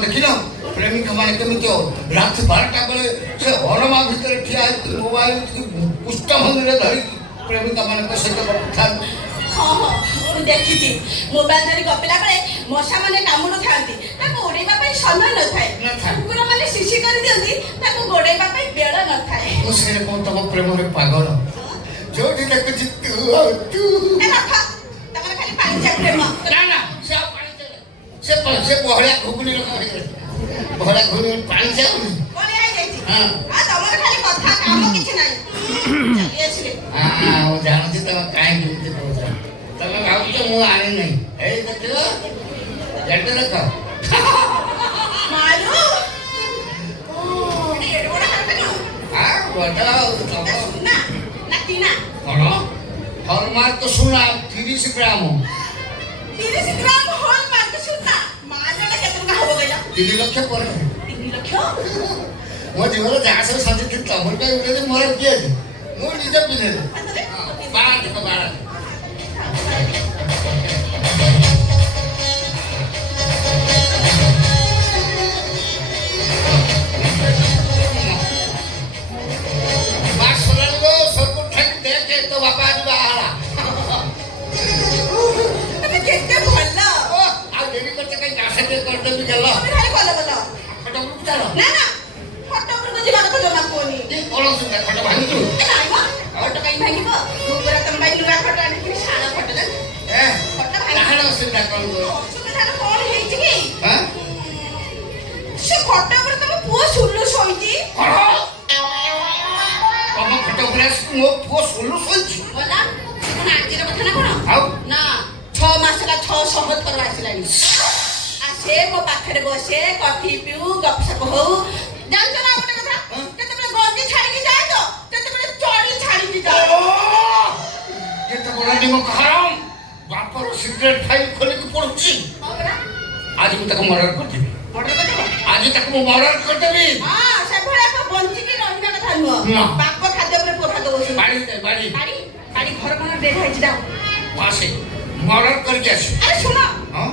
देखिन प्रेमिक मैंने कमी रात 12टा बेले से हरमा भितर ठिया मोबाइल पुष्ट भंगी धरी प्रेमिका मान सहित कथा देखी मोबाइल धरी गपिला बेले मशा मैंने कामुड़ था गोड़ेवा समय न थाए कुकुर मैंने शिशि कर दियंती गोड़ेवा बेड़ न थाए तुम प्रेम पागल जो देखुची खाली पानी प्रेम ना से बहला घुगुनी बहला घुगुनी पानी जाऊनी तमर खाली कथा काम किछि नाही हां जानछि तम काहे गिफ्ट कहछ तम भाबु तो मु आने नहीं ए देखलो जल्दी देखो मालू ये बड़ा हाथ को हां बताओ तम ना तीना कोन हॉलमार्क तो सुना 30 ग्राम 30 ग्राम हॉलमार्क सुना मालटा केतन का हो गया 3 लाख पर 3 लाख मो जीवन जहाँ सब सजी थी तमर का उठे मोर किए मो निजे पिले बारा देखो बारा बात सुनल गो सब को ठक देख के तो बापा जी बाहर अबे केते भल्ला ओ आ देरी करते कहीं गासे के कर दे गेलो अबे खाली बोला बोला फटो रुक चलो ना ना फटो पर को जीवा को जमा कोनी ये कोन सुन फटो भांगी तू नाही मा फटो काई भांगीबो तू बरा तम भाई नुवा फटो आनी कि साला फटो दे ए फटो भांगी काहन सुन कोन गो सुविधा कोन हेछि कि हां से फटो पर तम पुओ सुल्लु सोइती तम फटो पर मो पो सुल्लु सोइछि बोला कोन आजिर कथा ना कोन आउ ना 6 मासला 6 सहत कर आसिलानी आसे मो पाखरे बसे कॉफी पिउ गपसप हो जानछ ना गोटे कथा केते बेले गंजी छाड़ी की जाय तो केते बेले चोरी छाड़ी की जाय ये तो बड़ा निमो हराम बापर सिगरेट फाइल खोले के पड़ुची आज मैं तक मर्डर कर देबी ऑर्डर कर देबो आज तक मैं मर्डर कर देबी हां से भड़ा को बंची की रहबा कथा नुवा ना। बाप खाद्य पर पोखा दो बाड़ी दे बाड़ी गाड़ी गाड़ी घर कोन डेट होइछ दाও पासे मर्डर कर जास अरे सुनो हां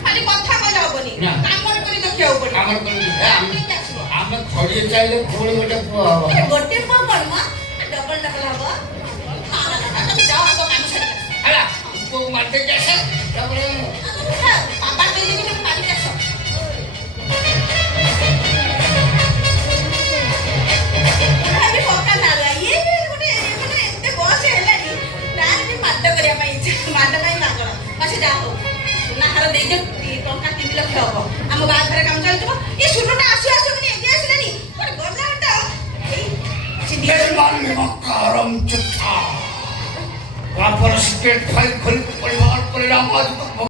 खाली कथा कहले होबनी ना। काम करी देखियो होबनी हमर कर हम खड़िए चाइले खोले गोटे पुआ हबो अरे गोटे पो करमा डबल डबल हबो हां तब जाओ आपको काम सरी हला को मारते जासे तबरे पापा दे दे के पानी रखो अभी फोका ना ये गोटे माने एते बस हेलानी तार भी माड करिया पाई माड पाई ना कर पछे जाओ ना हर दे जे टंका 3 लाख हबो हम बात घरे काम चलतो ये सुनटा आसी आसी मने एते आसीलानी पर गला हटा मेरे मान में मक्कारम चुथा बापर सिगरेट फाइल खोले परिवार परिणाम आज